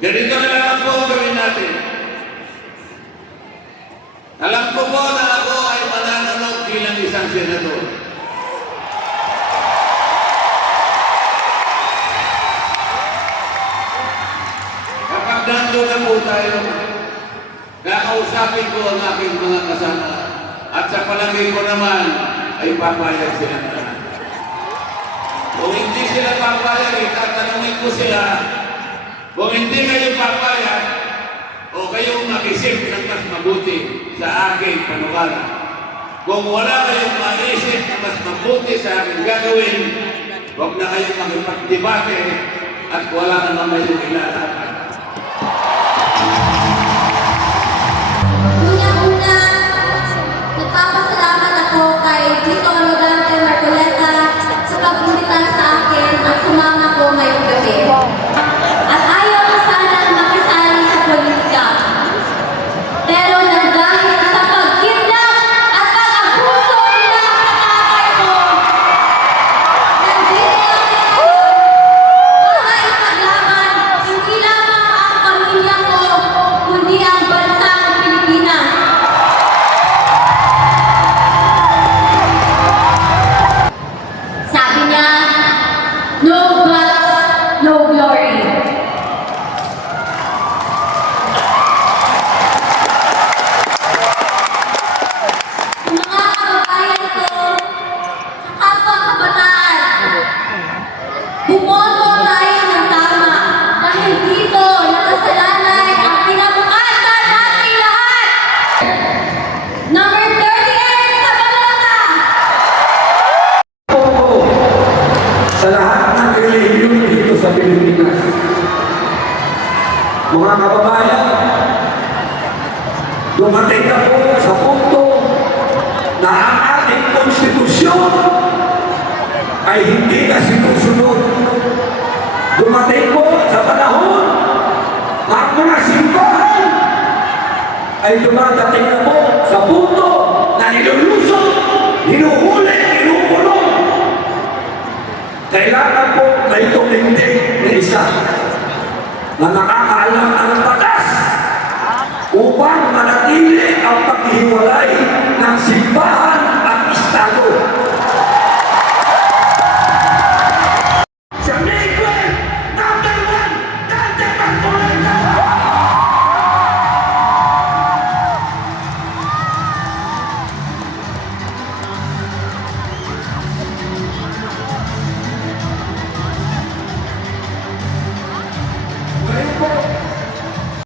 Ganito na lang po ang gawin natin. Alam ko po na ako ay mananalo bilang isang senador. Kapag nandun na po tayo, kakausapin ko ang aking mga kasama at sa palagay ko naman ay papayag sila na. Kung hindi sila papayag, itatanungin ko sila. Kung hindi kayo papayag, o kayong mag-isip ng mas mabuti sa aking panukala. Kung wala kayong mag-isip na mas mabuti sa aking gagawin, huwag na kayong magpagdebate at wala na naman yung ilalaban. Una-una, nagpapasalamat ako kay Tito Rodante Marcoleta sa pag-imbita sa akin at sumama ko ngayong gabi. At ayaw ko sana makisali sa politika. Pero dahil sa pagkidnap at pag-abuso nila sa tatay ko, nandito ako para ipaglaban hindi lamang ang pamilya ko, kundi ang bansang Pilipinas. Sabi niya, no guts, no glory. Mga kababayan ko, sa kapwa kabataan, bumoto tayo ng tama dahil dito nakasalalay ang kinabukasan nating lahat. Number 38 sa balota. Sa lahat ng relihiyon dito sa Pilipinas. Mga kababayan, dumating na po sa punto na ang ating konstitusyon ay hindi na sinusunod. Dumating po sa panahon na ang mga simbahan ay dumadating na po sa punto na nilulusot, hinuhuli, hinukulong. Kailangan po may tumindig na isa na nakakaalam ng batas upang manatili ang paghiwalay ng simbahan